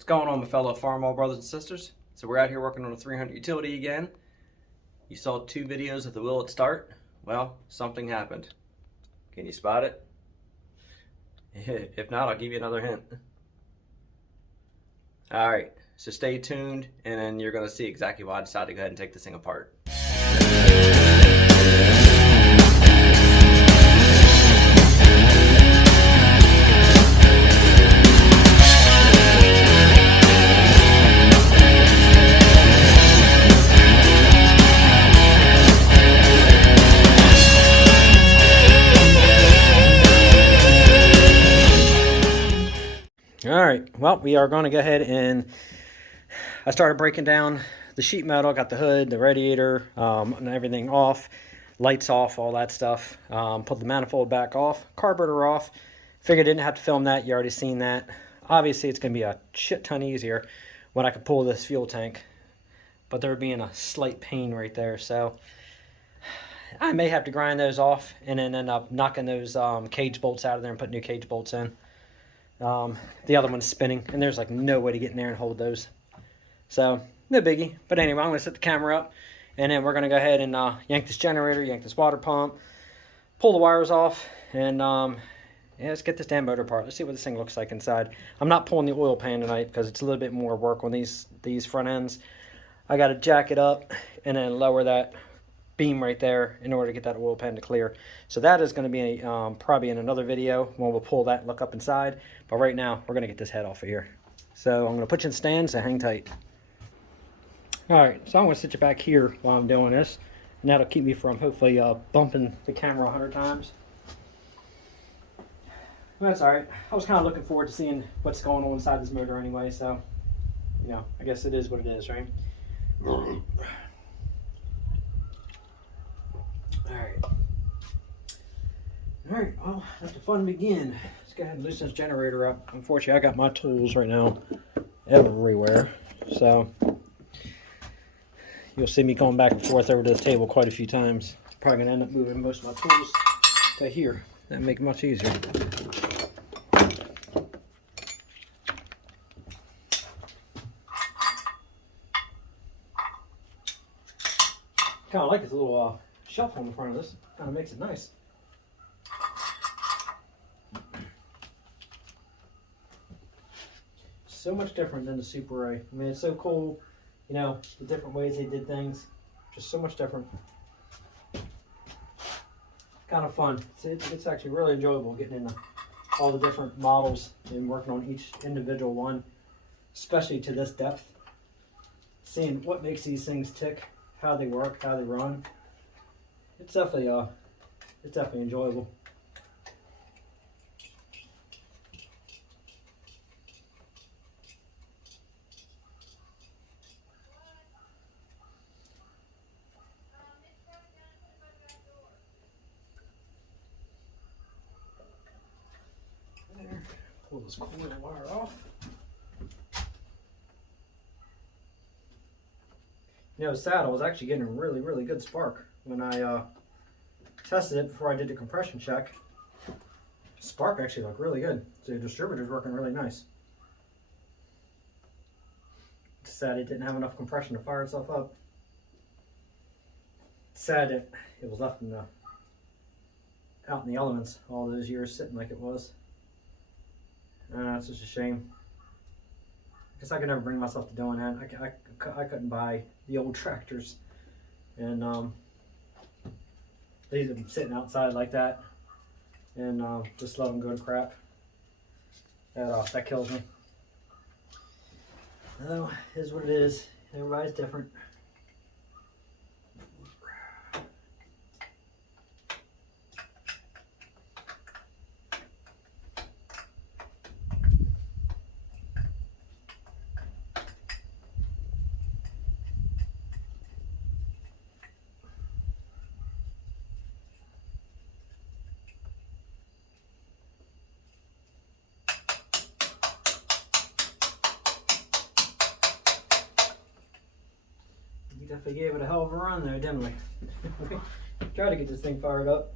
What's going on, my fellow Farmall brothers and sisters? So we're out here working on a 300 utility again. You saw 2 videos of the wheel at start. Well, something happened. Can you spot it? If not, I'll give you another hint. Alright, so stay tuned and then you're going to see exactly why I decided to go ahead and take this thing apart. Alright, well, we are going to go ahead and I started breaking down the sheet metal, got the hood, the radiator, and everything off, lights off, all that stuff. Put the manifold back off, carburetor off. Figured I didn't have to film that, you already seen that. Obviously, it's going to be a shit ton easier when I could pull this fuel tank, but there being a slight pain right there, so I may have to grind those off and then end up knocking those cage bolts out of there and put new cage bolts in. The other one's spinning, and there's like no way to get in there and hold those. So, no biggie. But anyway, I'm going to set the camera up, and then we're going to go ahead and yank this generator, yank this water pump, pull the wires off, and yeah, let's get this damn motor apart. Let's see what this thing looks like inside. I'm not pulling the oil pan tonight because it's a little bit more work on these front ends. I got to jack it up and then lower that beam right there in order to get that oil pan to clear. So that is going to be probably in another video when we'll pull that and look up inside. But right now, we're going to get this head off of here. So I'm going to put you in stands, so hang tight. Alright, so I'm going to sit you back here while I'm doing this. And that'll keep me from hopefully bumping the camera 100 times. That's alright. I was kind of looking forward to seeing what's going on inside this motor anyway. So, you know, I guess it is what it is, right? Alright, well, let the fun begin. Let's go ahead and loosen this generator up. Unfortunately, I got my tools right now everywhere. So, you'll see me going back and forth over to this table quite a few times. Probably going to end up moving most of my tools to here. That'll make it much easier. Kind of like this little shelf on the front of this. Kind of makes it nice. So much different than the Super A. I mean, it's so cool, you know, the different ways they did things. Just so much different. Kind of fun. It's actually really enjoyable getting into all the different models and working on each individual one, especially to this depth. Seeing what makes these things tick, how they work, how they run. It's definitely enjoyable. There. Pull this cord wire off. You know, saddle was actually getting a really good spark when I tested it before I did the compression check. Spark actually looked really good. So the distributor's working really nice. It's sad it didn't have enough compression to fire itself up. It's sad that it was left in out in the elements all those years sitting like it was. It's just a shame. I guess I could never bring myself to doing that. I couldn't buy the old tractors, and leave them sitting outside like that, and just let them go to crap. That kills me. Oh, it is what it is. Everybody's different. Definitely gave it a hell of a run there, didn't we? Tried to get this thing fired up.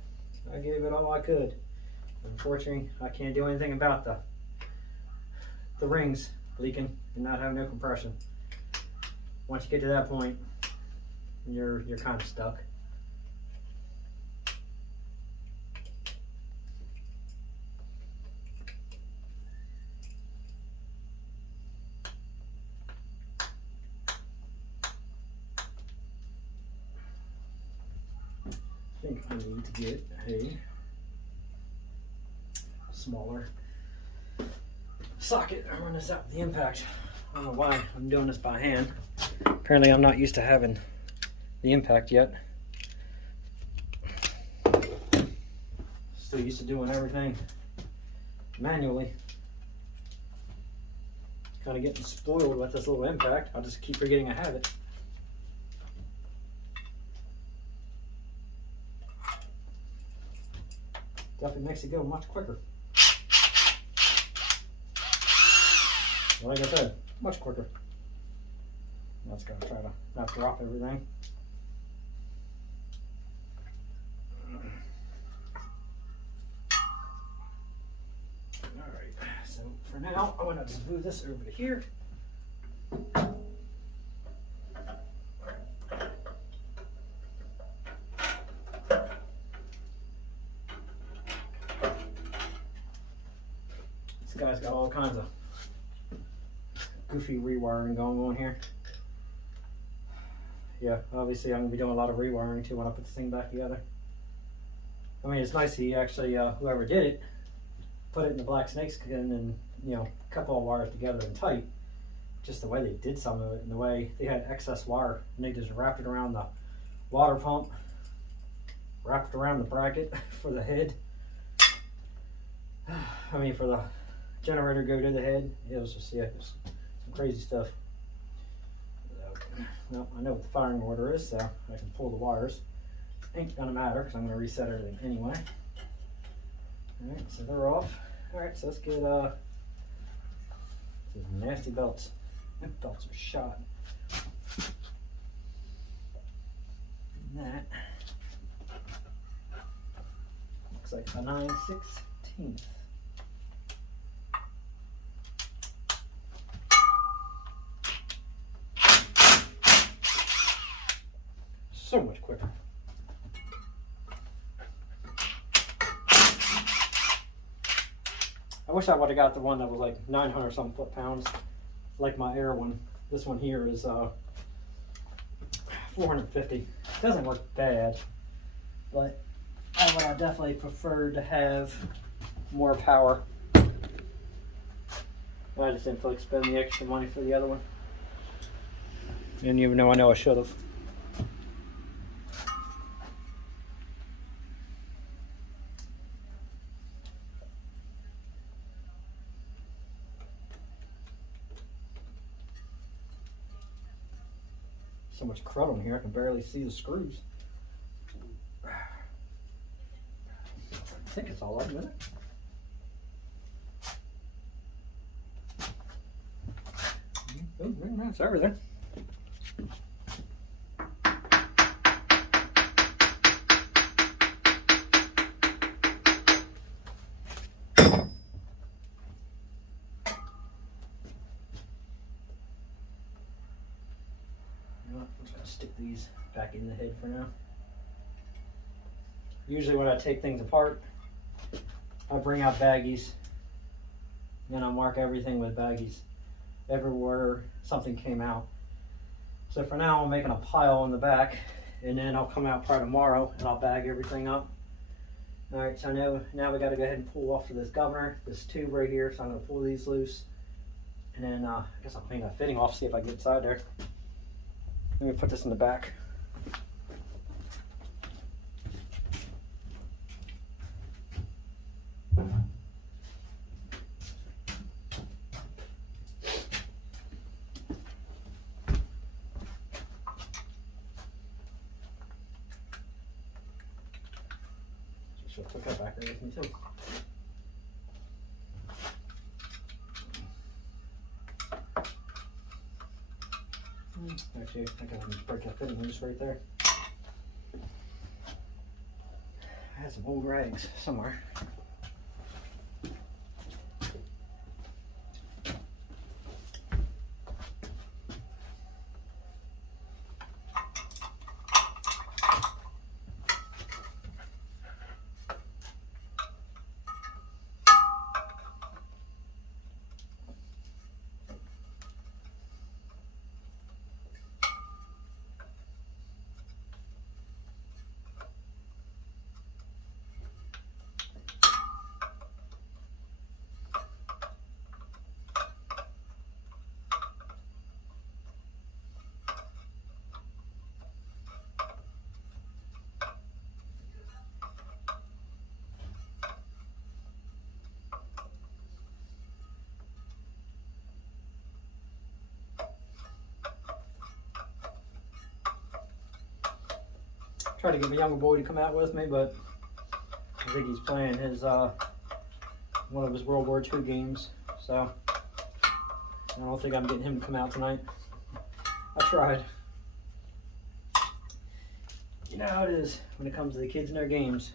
I gave it all I could. Unfortunately, I can't do anything about the rings leaking and not having no compression. Once you get to that point, you're kind of stuck. I think I need to get a smaller socket. I run this out with the impact. I don't know why I'm doing this by hand. Apparently I'm not used to having the impact yet. Still used to doing everything manually. Kind of getting spoiled with this little impact. I'll just keep forgetting I have it. Definitely makes it go much quicker. Like I said, much quicker. Let's go try to not drop everything. Alright, so for now, I'm going to just move this over to here. This guy's got all kinds of goofy rewiring going on here. Yeah, obviously I'm going to be doing a lot of rewiring too when I put this thing back together. I mean, it's nice he actually, whoever did it, put it in the black snakeskin and, you know, kept all wires together and tight. Just the way they did some of it and the way they had excess wire and they just wrapped it around the water pump, wrapped it around the bracket for the head. I mean, for the generator go to the head, it was just, yeah, just some crazy stuff. Well, I know what the firing order is, so I can pull the wires. Ain't gonna matter because I'm gonna reset everything anyway. Alright, so they're off. Alright, so let's get these nasty belts. Them belts are shot. And that looks like a 9/16. So much quicker. I wish I would have got the one that was like 900 something foot-pounds, like my Air one. This one here is 450. Doesn't work bad, but I would have definitely preferred to have more power. I just didn't feel like spending the extra money for the other one. And even though I know I should have. So much crud on here, I can barely see the screws. I think it's all up, isn't it? Oh, that's everything. I'm just going to stick these back in the head for now. Usually when I take things apart, I bring out baggies, and I mark everything with baggies, everywhere something came out. So for now I'm making a pile in the back, and then I'll come out probably tomorrow and I'll bag everything up. Alright, so now we got to go ahead and pull off of this governor, this tube right here, so I'm going to pull these loose. And then I guess I'll clean that fitting off, see if I can get inside there. Let me put this in the back. Should have took that back there with me too. Actually, I can break that fitting loose right there. I had some old rags somewhere. Tried to get my younger boy to come out with me, but I think he's playing his one of his World War II games, so I don't think I'm getting him to come out tonight. I tried. You know how it is when it comes to the kids and their games.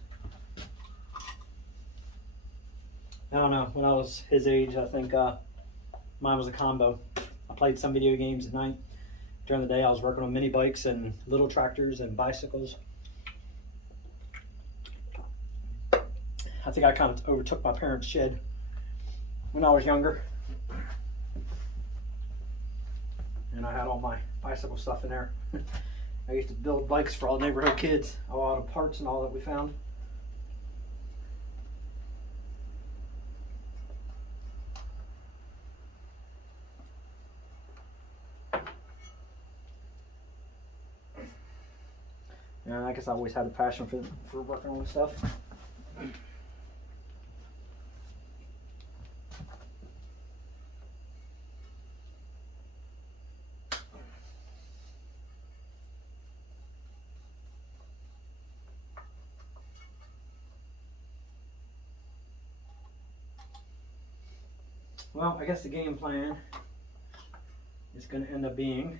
I don't know, when I was his age, I think mine was a combo. I played some video games at night. During the day, I was working on mini bikes and little tractors and bicycles. I think I kind of overtook my parents' shed when I was younger. And I had all my bicycle stuff in there. I used to build bikes for all the neighborhood kids, a lot of parts and all that we found. And I guess I always had a passion for working on stuff. Well, I guess the game plan is going to end up being,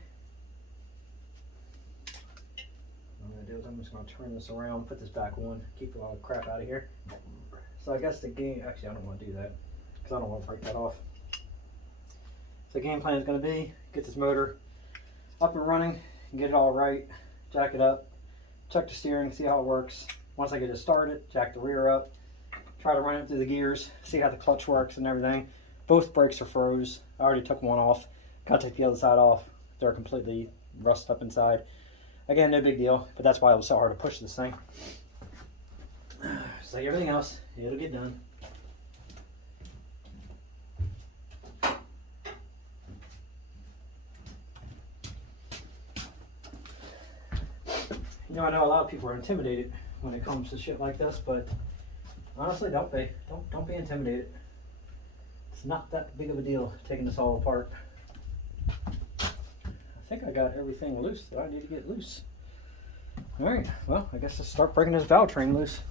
I'm just going to turn this around, put this back on, keep a lot of crap out of here. So I guess the game, actually I don't want to do that because I don't want to break that off. So the game plan is going to be, get this motor up and running, and get it all right, jack it up, check the steering, see how it works. Once I get it started, jack the rear up, try to run it through the gears, see how the clutch works and everything. Both brakes are froze. I already took one off. Got to take the other side off. They're completely rusted up inside. Again, no big deal, but that's why it was so hard to push this thing. Just like everything else, it'll get done. You know, I know a lot of people are intimidated when it comes to shit like this, but honestly, don't be. Don't be intimidated. It's not that big of a deal taking this all apart. I think I got everything loose that I need to get loose. Alright, well, I guess let's start breaking this valve train loose.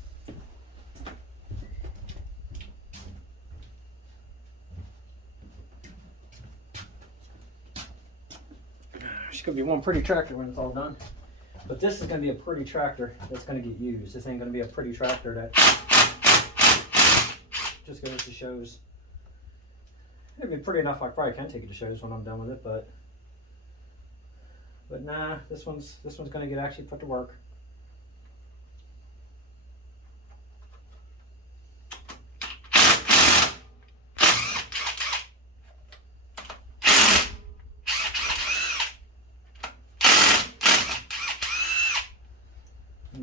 There's going to be one pretty tractor when it's all done. But this is going to be a pretty tractor that's going to get used. This ain't going to be a pretty tractor that just goes to shows. It'd be pretty enough. I probably can take it to shows when I'm done with it, but nah, this one's going to get actually put to work.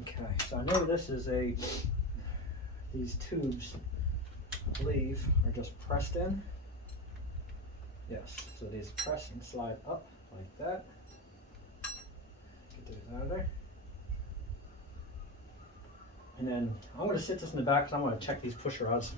Okay, so I know this is these tubes, I believe, are just pressed in. Yes, so these press and slide up like that. Get those out of there. And then I'm going to sit this in the back because I'm going to check these push rods.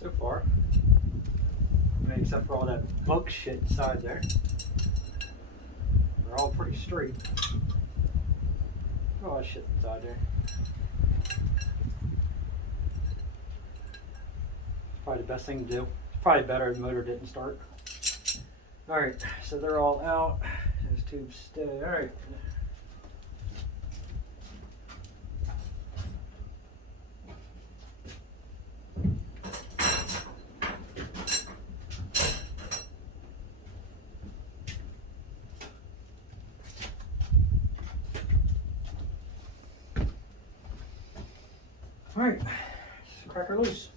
So far, except for all that bug shit inside there, they're all pretty straight. All that shit inside there. Probably the best thing to do. It's probably better if the motor didn't start. Alright, so they're all out. Those tubes stay. Alright. Alright, let's crack her loose.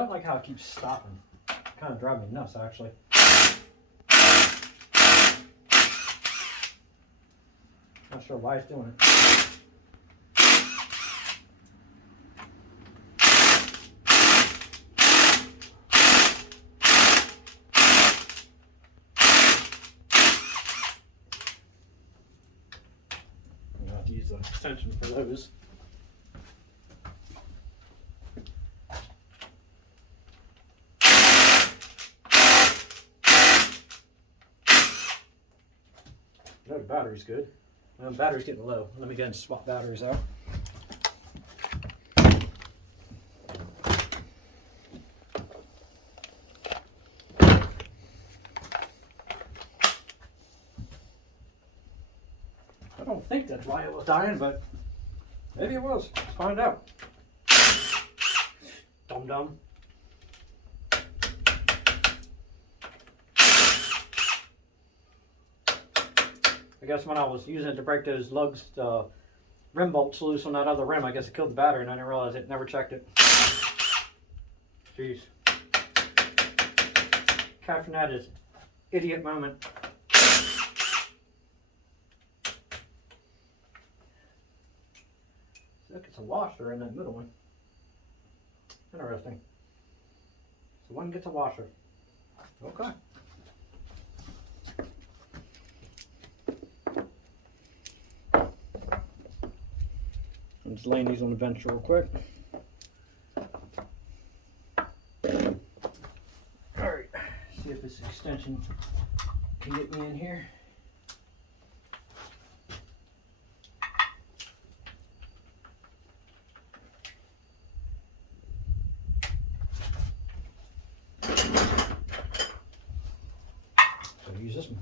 don't like how it keeps stopping. Kind of drives me nuts, actually. Not sure why it's doing it. I'm gonna have to use the extension for those. No, the battery's good. Battery's getting low. Let me go and swap batteries out. I don't think that's why it was dying, but maybe it was. Let's find out. Dum-dum. I guess when I was using it to break those lugs, rim bolts loose on that other rim, I guess it killed the battery, and I didn't realize it. Never checked it. Jeez. Capturing that is idiot moment. Look, it's a washer in that middle one. Interesting. So one gets a washer. Okay. I'm just laying these on the bench real quick. Alright, see if this extension can get me in here. So use this one.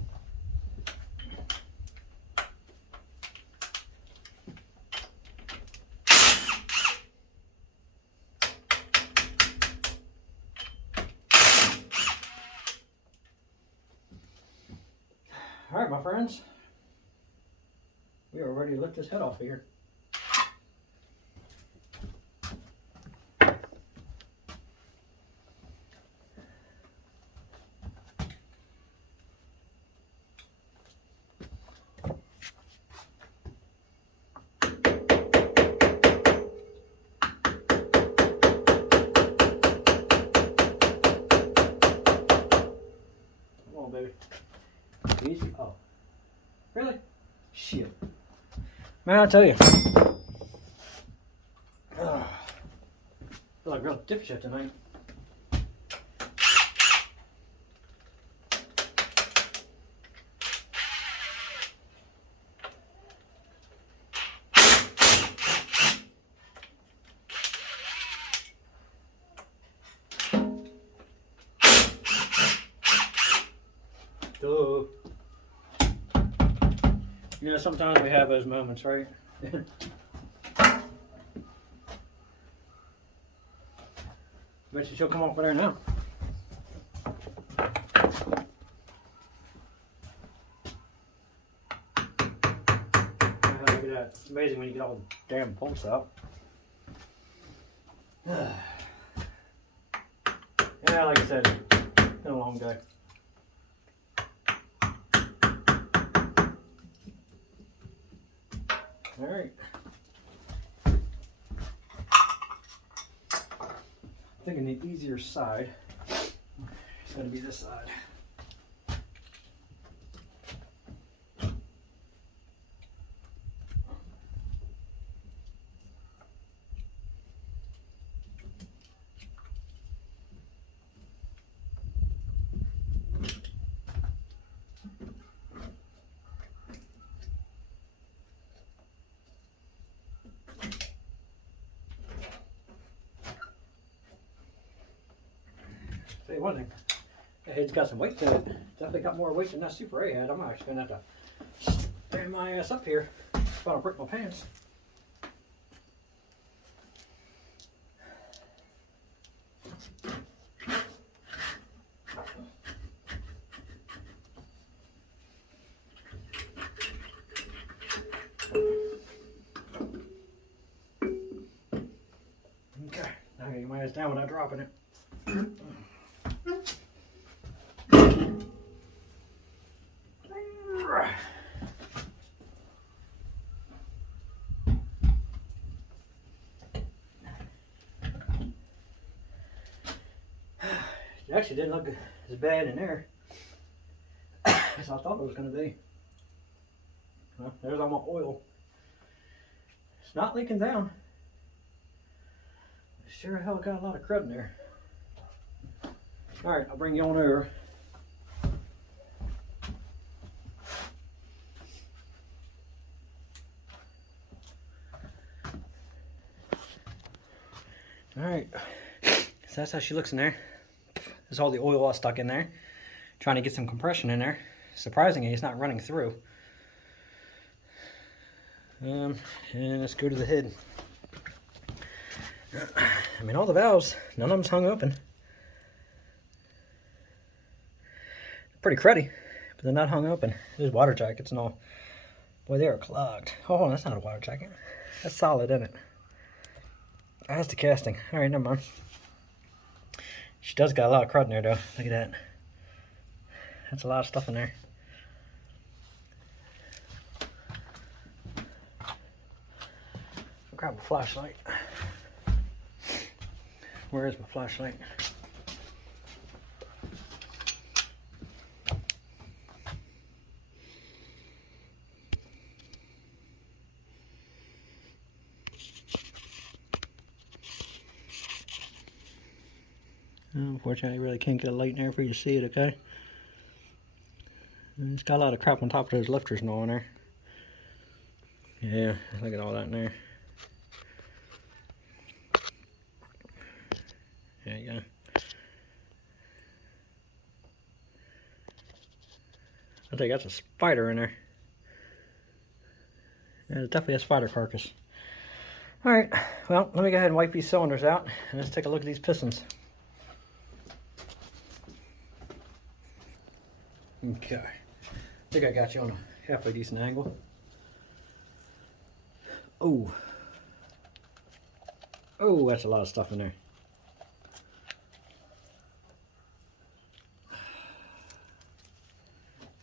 All right, my friends, we are ready to lift this head off here. Come on, baby. Easy. Oh, really? Shit. Man, I tell you. I feel like real dipshit tonight. Duh. You know, sometimes we have those moments, right? Bet you she'll come off with her now. Look at that. It's amazing when you get all the damn bolts out. Yeah, like I said, it's been a long day. All right. I'm thinking the easier side is going to be this side. Tell you one thing, that head's got some weight to it. Definitely got more weight than that Super A had. I'm actually going to have to stand my ass up here if I don't break my pants. Okay, now I can get my ass down without dropping it. It actually didn't look as bad in there as I thought it was going to be. Well, there's all my oil. It's not leaking down. It sure hell got a lot of crud in there. Alright, I'll bring you on over. Alright, so that's how she looks in there. There's all the oil all stuck in there. Trying to get some compression in there. Surprisingly, it's not running through. And let's go to the head. I mean, all the valves, none of them's hung open. Pretty cruddy, but they're not hung open. There's water jackets and all. Boy, they are clogged. Oh, that's not a water jacket. That's solid, isn't it? That's the casting. Alright, never mind. She does got a lot of crud in there, though. Look at that. That's a lot of stuff in there. I'll grab a flashlight. Where is my flashlight? Unfortunately, I really can't get a light in there for you to see it, okay? And it's got a lot of crap on top of those lifters and all in there. Yeah, look at all that in there. There you go. I think that's a spider in there. Yeah, it's definitely a spider carcass. Alright, well, let me go ahead and wipe these cylinders out and let's take a look at these pistons. Okay, I think I got you on a halfway decent angle. Oh, that's a lot of stuff in there.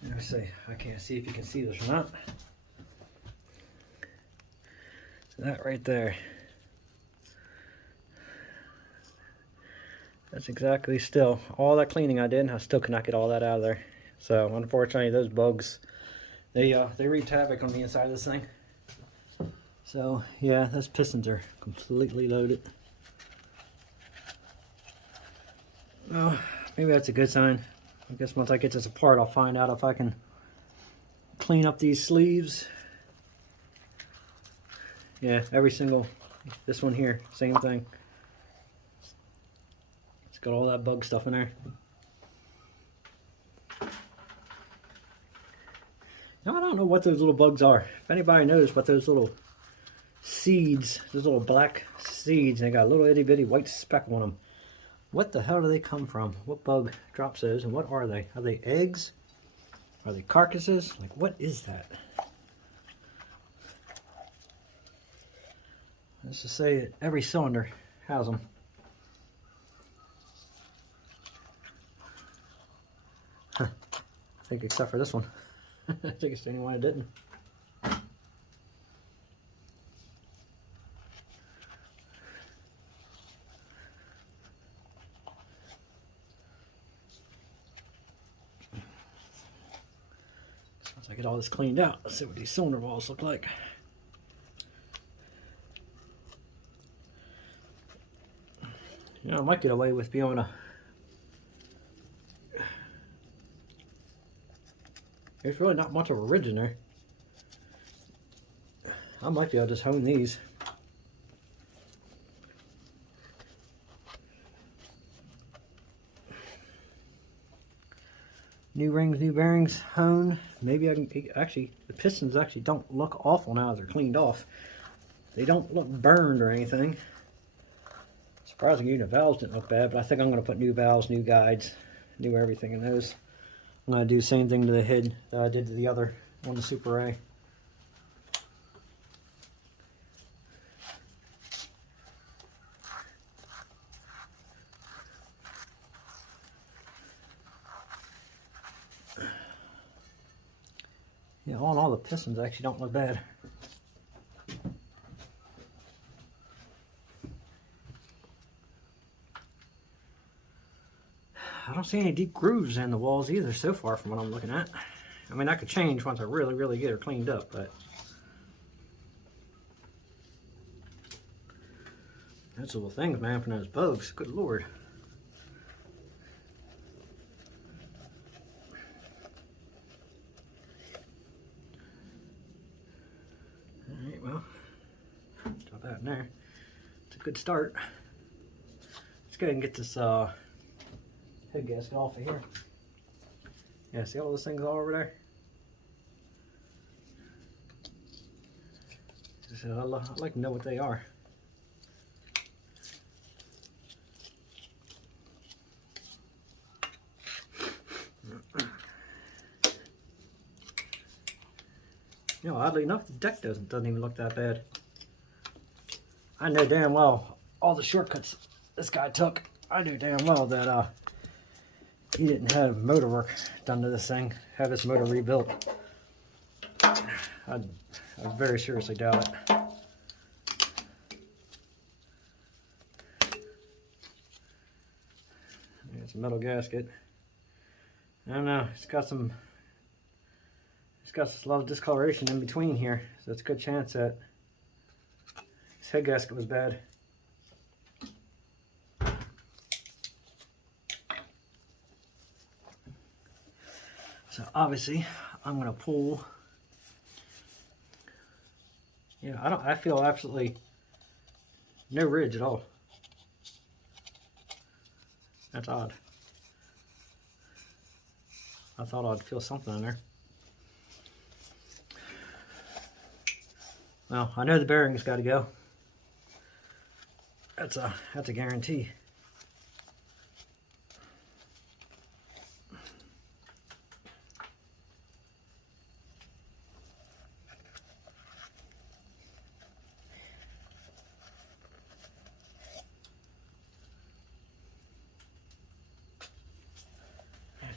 Let me see. I can't see if you can see this or not. That right there. That's exactly still all that cleaning I did. I still could not get all that out of there. So unfortunately, those bugs, they wreaked havoc on the inside of this thing. So yeah, those pistons are completely loaded. Oh, maybe that's a good sign. I guess once I get this apart, I'll find out if I can clean up these sleeves. Yeah, every single, this one here, same thing. It's got all that bug stuff in there. Now, I don't know what those little bugs are. If anybody knows what those little seeds, those little black seeds, and they got a little itty bitty white speck on them. What the hell do they come from? What bug drops those, and what are they? Are they eggs? Are they carcasses? Like, what is that? Let's just say that every cylinder has them. Huh. I think except for this one. I think it's the only one I didn't. Once I get all this cleaned out, let's see what these cylinder walls look like. You know, I might get away with being able to. There's really not much of a ridge in there. I might be able to just hone these. New rings, new bearings, hone. Maybe I can, actually, the pistons actually don't look awful now as they're cleaned off. They don't look burned or anything. Surprisingly, the valves didn't look bad, but I think I'm going to put new valves, new guides, new everything in those. I'm going to do the same thing to the head that I did to the other one, the Super A. Yeah, all in all, the pistons actually don't look bad. I don't see any deep grooves in the walls either so far from what I'm looking at. I mean, that could change once I really get her cleaned up, but those little things, man, from those bugs, good lord. Alright, well, drop that in there. It's a good start. Let's go ahead and get this head gasket off of here. Yeah, see all those things all over there? So I'd like to know what they are. You know, oddly enough, the deck doesn't even look that bad. I know damn well all the shortcuts this guy took. I knew damn well that he didn't have motor work done to this thing, have this motor rebuilt. I very seriously doubt it. It's a metal gasket. I don't know, it's got a lot of discoloration in between here, so it's a good chance that this head gasket was bad. So obviously, I'm gonna pull. Yeah, I feel absolutely no ridge at all. That's odd. I thought I'd feel something in there. Well, I know the bearing's got to go. That's a guarantee.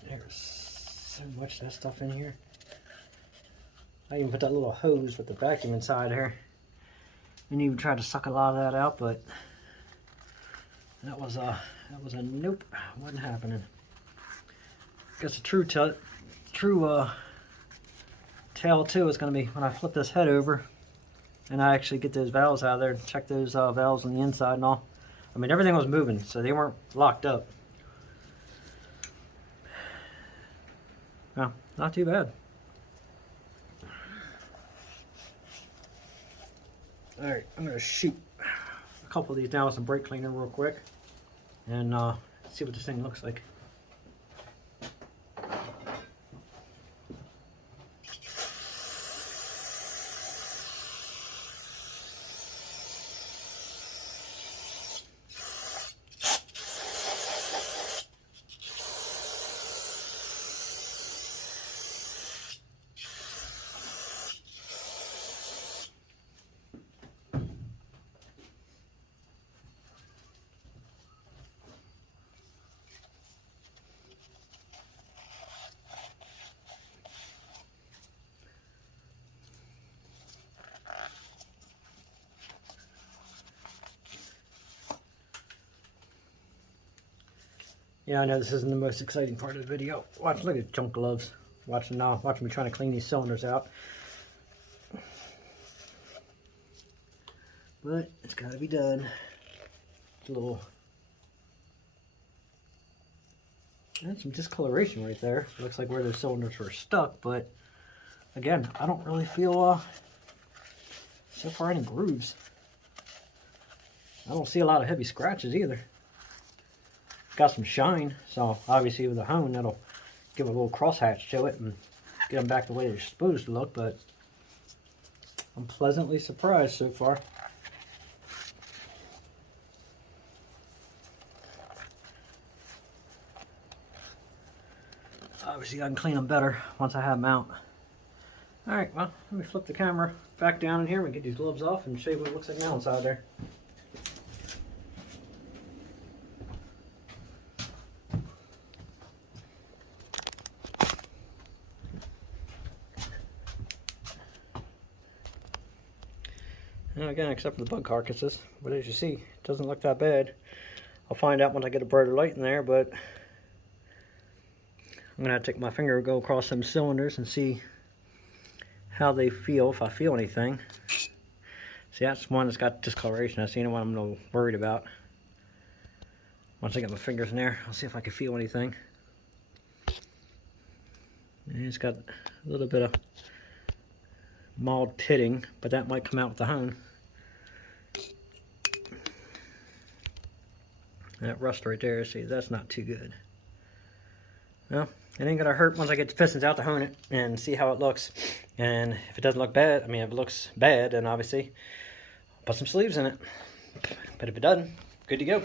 There's so much of that stuff in here. I even put that little hose with the vacuum inside here and even tried to suck a lot of that out, but that was a nope, wasn't happening. Guess the true tale too is going to be when I flip this head over and I actually get those valves out of there and check those valves on the inside and all. I mean, everything was moving, so they weren't locked up. No, not too bad. Alright, I'm going to shoot a couple of these down with some brake cleaner real quick and see what this thing looks like. Yeah, I know this isn't the most exciting part of the video. Watch, look at junk gloves. Watch me trying to clean these cylinders out. But it's got to be done. It's a little, and some discoloration right there. Looks like where those cylinders were stuck, but again, I don't really feel so far any grooves. I don't see a lot of heavy scratches either. Got some shine, so obviously with a hone that'll give a little crosshatch to it and get them back the way they're supposed to look, but I'm pleasantly surprised so far. Obviously I can clean them better once I have them out. Alright, well, let me flip the camera back down in here and get these gloves off and show you what it looks like now inside there. And again, except for the bug carcasses, but as you see, it doesn't look that bad. I'll find out when I get a brighter light in there, but I'm gonna take my finger, go across some cylinders and see how they feel, if I feel anything. See, that's one that's got discoloration. That's the only one I'm a little worried about. Once I get my fingers in there, I'll see if I can feel anything. And it's got a little bit of mild pitting, but that might come out with the hone. That rust right there, see, that's not too good. Well, it ain't gonna hurt once I get the pistons out to hone it and see how it looks. And if it doesn't look bad, I mean, if it looks bad, then obviously I'll put some sleeves in it. But if it doesn't, good to go.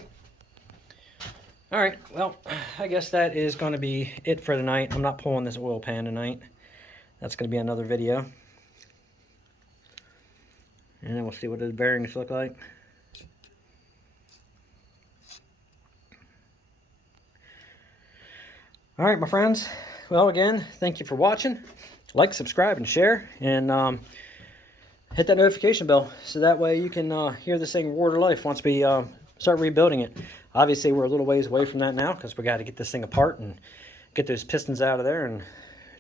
All right, well, I guess that is gonna be it for tonight. I'm not pulling this oil pan tonight. That's gonna be another video. And then we'll see what those bearings look like. All right, my friends. Well, again, thank you for watching. Like, subscribe, and share. And hit that notification bell so that way you can hear this thing roar to life once we start rebuilding it. Obviously, we're a little ways away from that now because we got to get this thing apart and get those pistons out of there and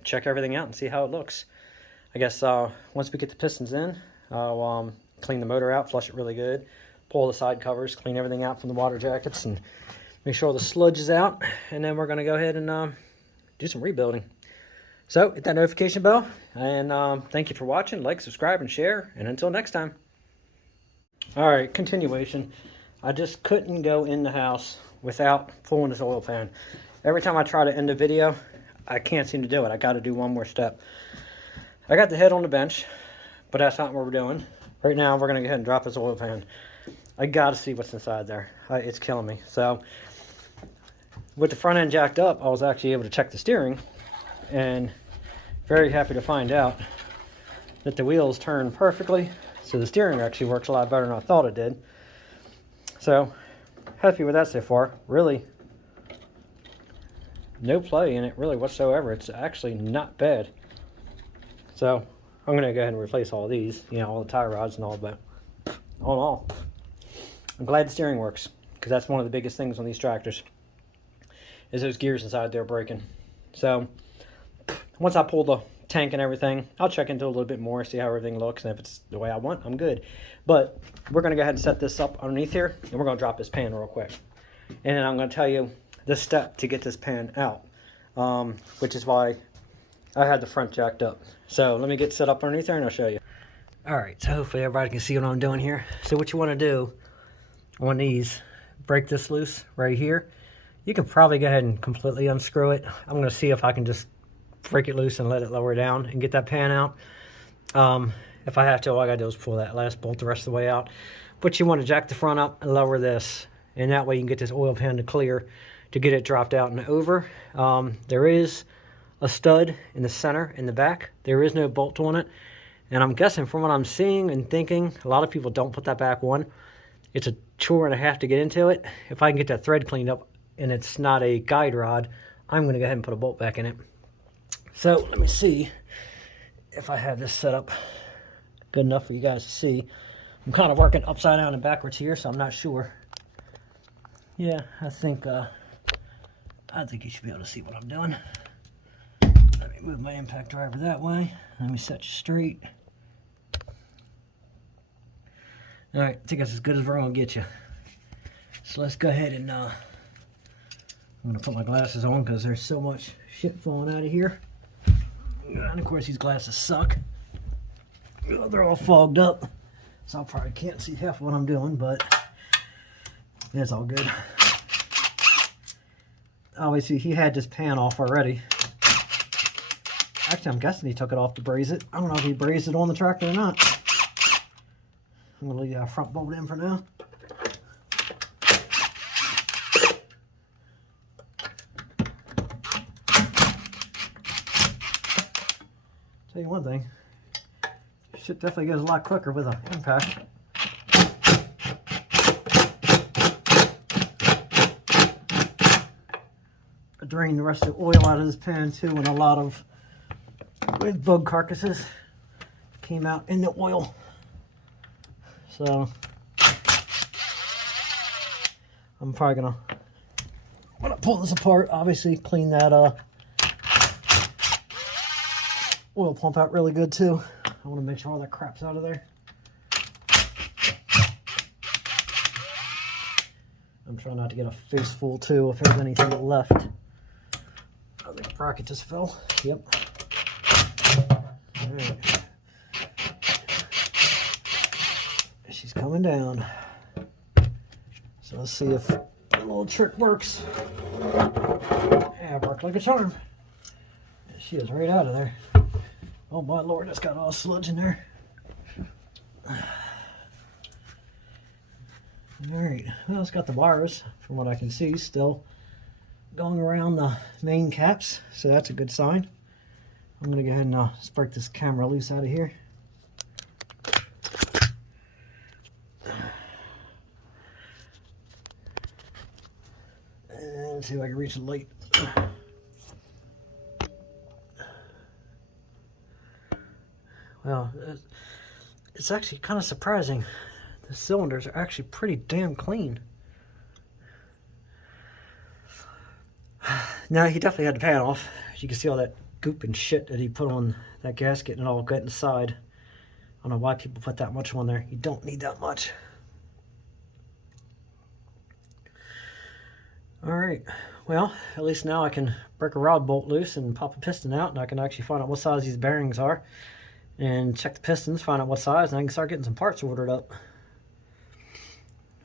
check everything out and see how it looks. I guess once we get the pistons in, I'll clean the motor out, flush it really good, pull the side covers, clean everything out from the water jackets, and make sure all the sludge is out, and then we're going to go ahead and do some rebuilding. So, hit that notification bell, and thank you for watching. Like, subscribe, and share, and until next time. Alright, continuation. I just couldn't go in the house without pulling this oil pan. Every time I try to end a video, I can't seem to do it. I got to do one more step. I got the head on the bench, but that's not what we're doing. Right now, we're going to go ahead and drop this oil pan. I got to see what's inside there. It's killing me. So, with the front end jacked up, I was actually able to check the steering, and very happy to find out that the wheels turn perfectly. So the steering actually works a lot better than I thought it did. So, happy with that so far. Really, no play in it really whatsoever. It's actually not bad. So, I'm going to go ahead and replace all these, you know, all the tie rods and all that. All in all, I'm glad the steering works, because that's one of the biggest things on these tractors, is those gears inside there breaking. So, once I pull the tank and everything, I'll check into it a little bit more, see how everything looks, and if it's the way I want, I'm good. But we're going to go ahead and set this up underneath here, and we're going to drop this pan real quick. And then I'm going to tell you the step to get this pan out, which is why I had the front jacked up. So let me get set up underneath there, and I'll show you. All right, so hopefully everybody can see what I'm doing here. So what you want to do on these, break this loose right here. You can probably go ahead and completely unscrew it. I'm going to see if I can just break it loose and let it lower down and get that pan out. If I have to, all I got to do is pull that last bolt the rest of the way out. But you want to jack the front up and lower this, and that way you can get this oil pan to clear to get it dropped out and over. There is a stud in the center, in the back. There is no bolt on it. And I'm guessing from what I'm seeing and thinking, a lot of people don't put that back on. It's a chore and a half to get into it. If I can get that thread cleaned up and it's not a guide rod, I'm going to go ahead and put a bolt back in it. So let me see if I have this set up good enough for you guys to see. I'm kind of working upside down and backwards here, so I'm not sure. Yeah, I think you should be able to see what I'm doing. Let me move my impact driver that way. Let me set you straight. All right, I think that's as good as we're gonna get you. So let's go ahead and I'm gonna put my glasses on because there's so much shit falling out of here. And of course these glasses suck. They're all fogged up, so I probably can't see half of what I'm doing, but it's all good. Obviously he had this pan off already. Actually, I'm guessing he took it off to braze it. I don't know if he brazed it on the tractor or not. I'm going to leave that front bolt in for now. Tell you one thing, shit definitely goes a lot quicker with an impact. I drained the rest of the oil out of this pan too, and a lot of with bug carcasses came out in the oil. So I'm probably gonna, when I pull this apart, obviously clean that oil pump out really good too. I want to make sure all that crap's out of there. I'm trying not to get a face full too if there's anything left. Oh, the bracket just fell. Yep. All right. She's coming down. So let's see if the little trick works. Yeah, it worked like a charm. She is right out of there. Oh my lord, that's got all sludge in there. Alright, well, it's got the wires, from what I can see, still going around the main caps, so that's a good sign. I'm going to go ahead and just break this camera loose out of here. And let's see if I can reach the light. Well, it's actually kind of surprising. The cylinders are actually pretty damn clean. Now, he definitely had the pan off. You can see all that goop and shit that he put on that gasket and all got inside. I don't know why people put that much on there. You don't need that much. Alright, well, at least now I can break a rod bolt loose and pop a piston out, and I can actually find out what size these bearings are and check the pistons, find out what size, and I can start getting some parts ordered up.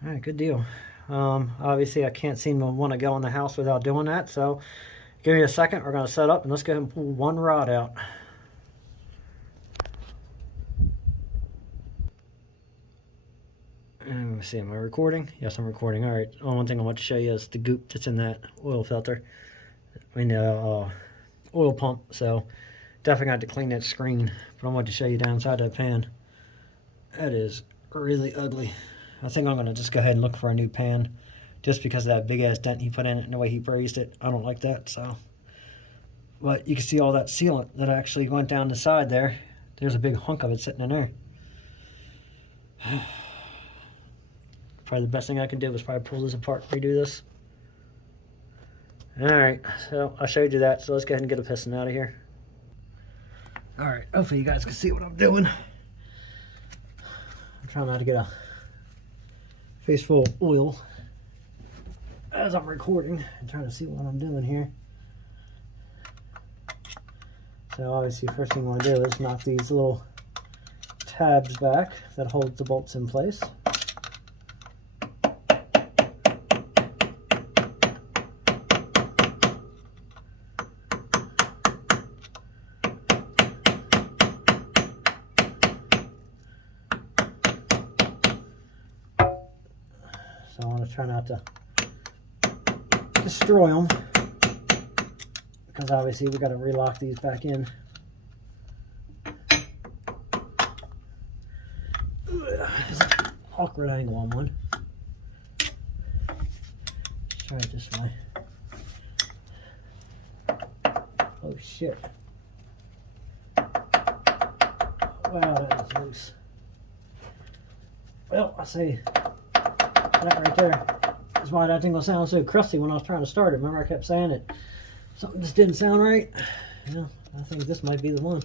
Alright, good deal. Obviously I can't seem to want to go in the house without doing that, so give me a second. We're going to set up and let's go ahead and pull one rod out. And let me see, am I recording? Yes, I'm recording. Alright, only one thing I want to show you is the goop that's in that oil filter. I mean, oil pump, so definitely got to clean that screen. But I want to show you down inside that pan. That is really ugly. I think I'm going to just go ahead and look for a new pan, just because of that big ass dent he put in it and the way he brazed it. I don't like that, so. But you can see all that sealant that actually went down the side there. There's a big hunk of it sitting in there. Probably the best thing I can do is probably pull this apart and redo this. Alright, so I showed you that, so let's go ahead and get a piston out of here. Alright, hopefully you guys can see what I'm doing. I'm trying not to get a face full of oil as I'm recording and trying to see what I'm doing here. So obviously first thing I want to do is knock these little tabs back that hold the bolts in place. So I want to try not to destroy them, because obviously we got to relock these back in. It's an awkward angle on one. Let's try it this way. Oh shit. Wow, that is loose. Well, I say that right there is why that thing will sound so crusty when I was trying to start it. Remember I kept saying it, something just didn't sound right? Yeah, I think this might be the one.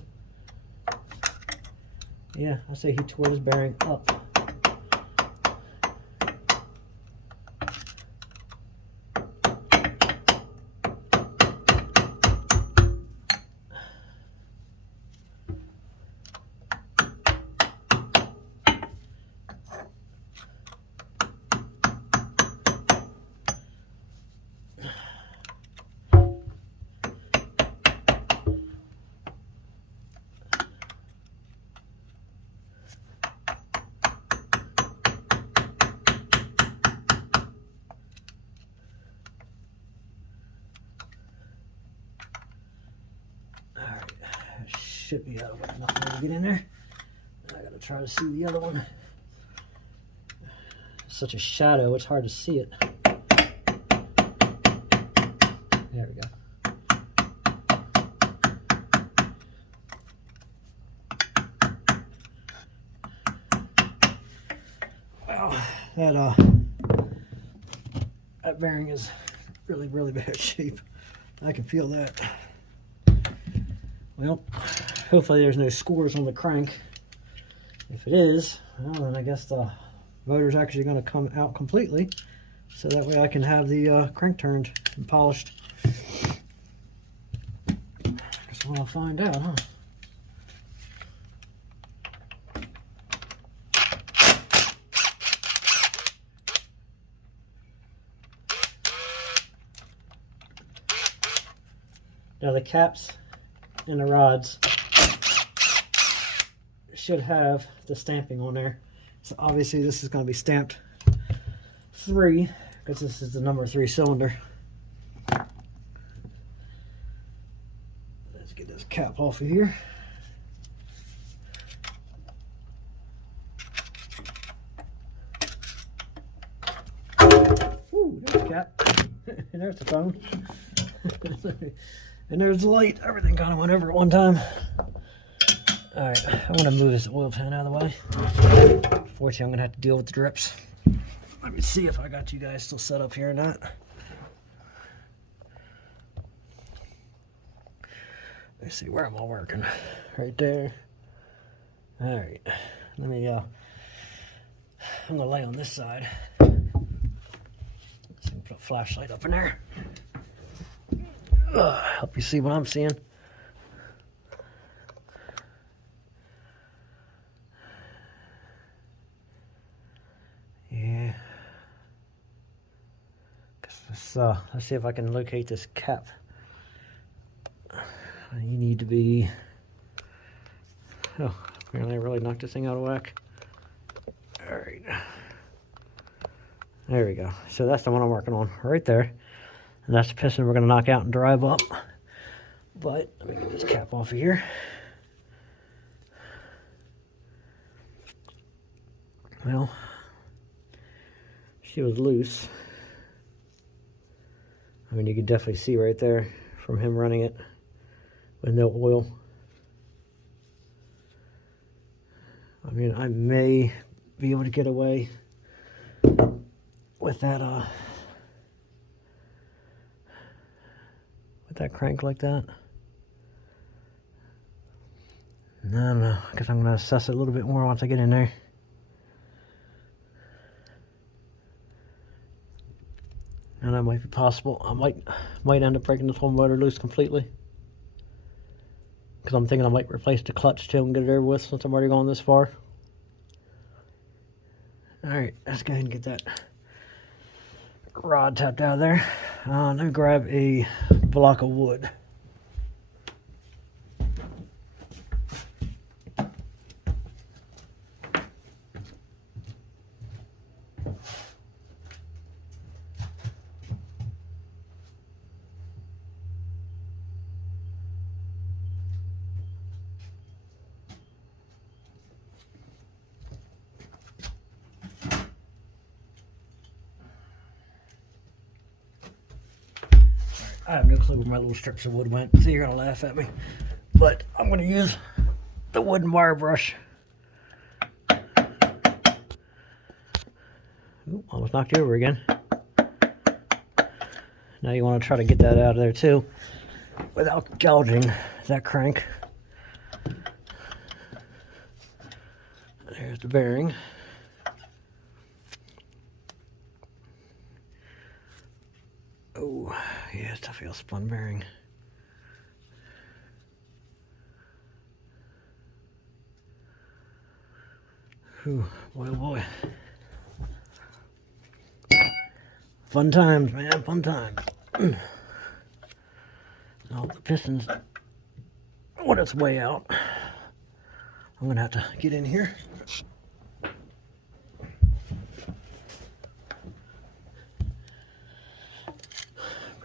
Yeah, I say he tore this bearing up. Should be enough to get in there. I gotta try to see the other one. It's such a shadow, it's hard to see it. There we go. Wow, that bearing is really bad shape. I can feel that. Well, Hopefully there's no scores on the crank. If it is, well, then I guess the motor's actually going to come out completely, so that way I can have the crank turned and polished. Guess we'll find out, huh? Now the caps and the rods should have the stamping on there. So obviously this is going to be stamped 3 because this is the number 3 cylinder. Let's get this cap off of here. Ooh, there's the cap. And there's the phone. And there's the light. Everything kind of went over at one time. Alright, I want to move this oil pan out of the way. Fortunately, I'm going to have to deal with the drips. Let me see if I got you guys still set up here or not. Let's see, where am I working? Right there. Alright, let me, I'm going to lay on this side. So I can put a flashlight up in there. Help you see what I'm seeing. Yeah. Let's see if I can locate this cap. You need to be. Oh, apparently I really knocked this thing out of whack. All right. There we go. So that's the one I'm working on right there. And that's the piston we're going to knock out and drive up. But let me get this cap off of here. Well, she was loose. I mean, you can definitely see right there from him running it with no oil. I mean, I may be able to get away with that, that crank like that. No, because I'm going to assess it a little bit more once I get in there. And that might be possible. I might end up breaking this whole motor loose completely. Because I'm thinking I might replace the clutch too and get it over with since I'm already going this far. Alright, let's go ahead and get that rod tapped out of there. Let me grab a block of wood. I have no clue where my little strips of wood went, so you're going to laugh at me. But I'm going to use the wooden wire brush. Ooh, almost knocked you over again. Now you want to try to get that out of there too, without gouging that crank. There's the bearing. Oh, yeah, it's definitely a spun bearing. Whew, boy, oh boy. Fun times, man, fun times. Now, the piston's on its way out. I'm gonna have to get in here.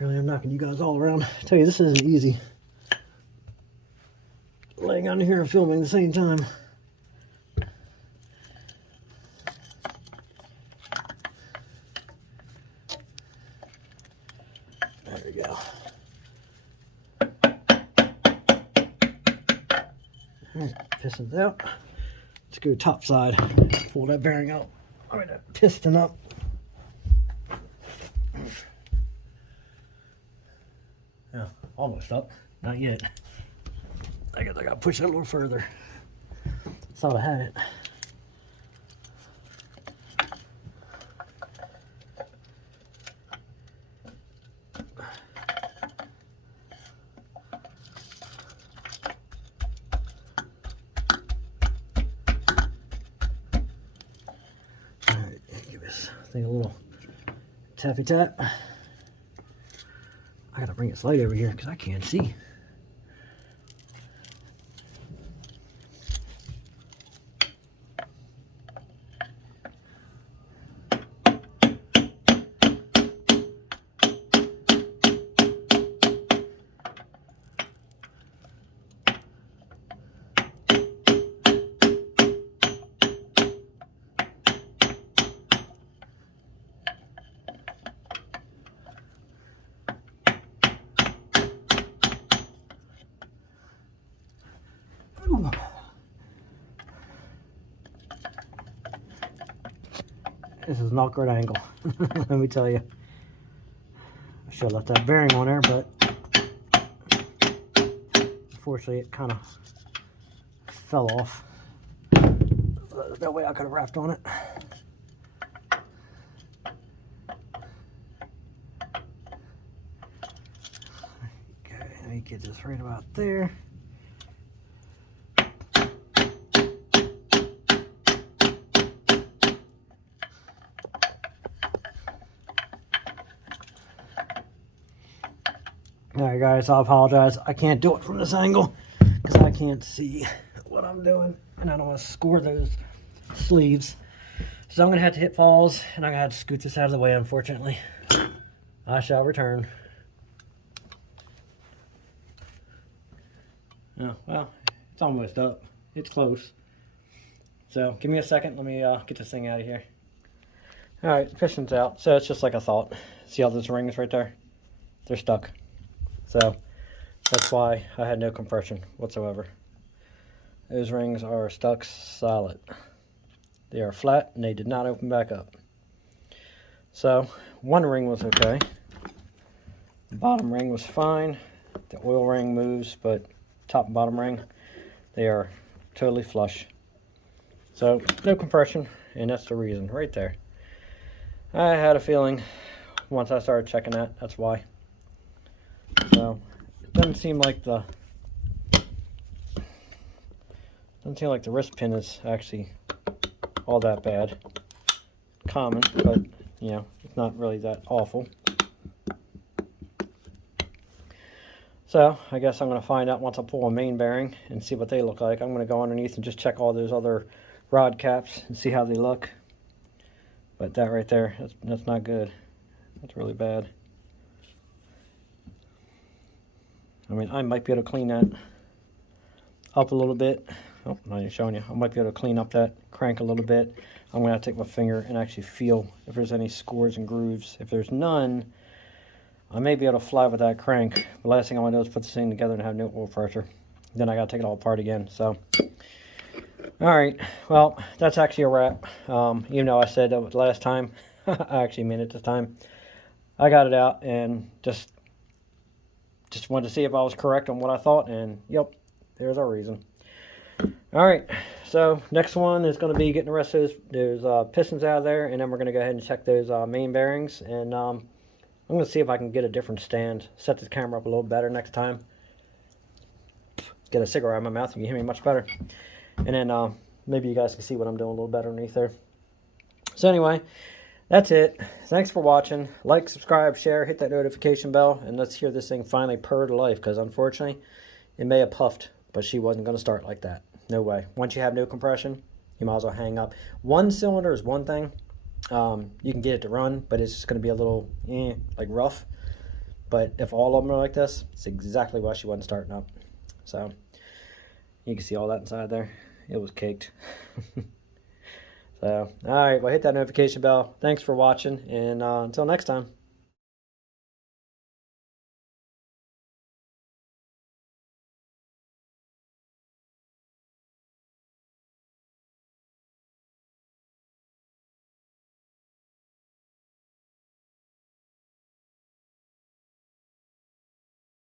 Really, I'm knocking you guys all around. I tell you, this isn't easy. Laying on here and filming at the same time. There we go. Piston's out. Let's go top side. Pull that bearing out. I mean, that piston up. Yeah, almost up. Not yet. I guess I gotta push it a little further. Thought I had it. Alright, give this thing a little tappy tap. I gotta bring this light over here because I can't see. This is an awkward angle, let me tell you. I should have left that bearing on there, but unfortunately it kind of fell off. There's no way I could have wrapped on it. Okay, let me get this right about there. Alright guys, I apologize. I can't do it from this angle because I can't see what I'm doing and I don't want to score those sleeves. So I'm going to have to hit pause and I'm going to have to scoot this out of the way, unfortunately. I shall return. Oh, well, it's almost up. It's close. So give me a second. Let me get this thing out of here. Alright, piston's out. So it's just like I thought. See all those rings right there? They're stuck. So that's why I had no compression whatsoever. Those rings are stuck solid. They are flat and they did not open back up. So one ring was okay. The bottom ring was fine. The oil ring moves, but top and bottom ring, they are totally flush. So no compression, and that's the reason right there. I had a feeling once I started checking that, that's why. So it doesn't seem like the wrist pin is actually all that bad. Common, but you know, it's not really that awful. So I guess I'm going to find out once I pull a main bearing and see what they look like. I'm going to go underneath and just check all those other rod caps and see how they look. But that right there, that's not good. That's really bad. I mean, I might be able to clean that up a little bit. Oh, I'm not even showing you. I might be able to clean up that crank a little bit. I'm going to take my finger and actually feel if there's any scores and grooves. If there's none, I may be able to fly with that crank. The last thing I want to do is put this thing together and have no oil pressure. Then I got to take it all apart again. So, alright. Well, that's actually a wrap. Even though I said that last time, I actually meant it this time. I got it out and just wanted to see if I was correct on what I thought, and yep, there's our reason. Alright, so next one is going to be getting the rest of those pistons out of there, and then we're going to go ahead and check those main bearings, and I'm going to see if I can get a different stand, set the camera up a little better next time. Get a cigarette in my mouth, and you hear me much better. And then maybe you guys can see what I'm doing a little better underneath there. So anyway, that's it. Thanks for watching. Like, subscribe, share, hit that notification bell, and let's hear this thing finally purr to life, because unfortunately, it may have puffed, but she wasn't going to start like that. No way. Once you have no compression, you might as well hang up. One cylinder is one thing. You can get it to run, but it's just going to be a little, like rough. But if all of them are like this, it's exactly why she wasn't starting up. So, you can see all that inside there. It was caked. So, alright, well, hit that notification bell. Thanks for watching, and until next time.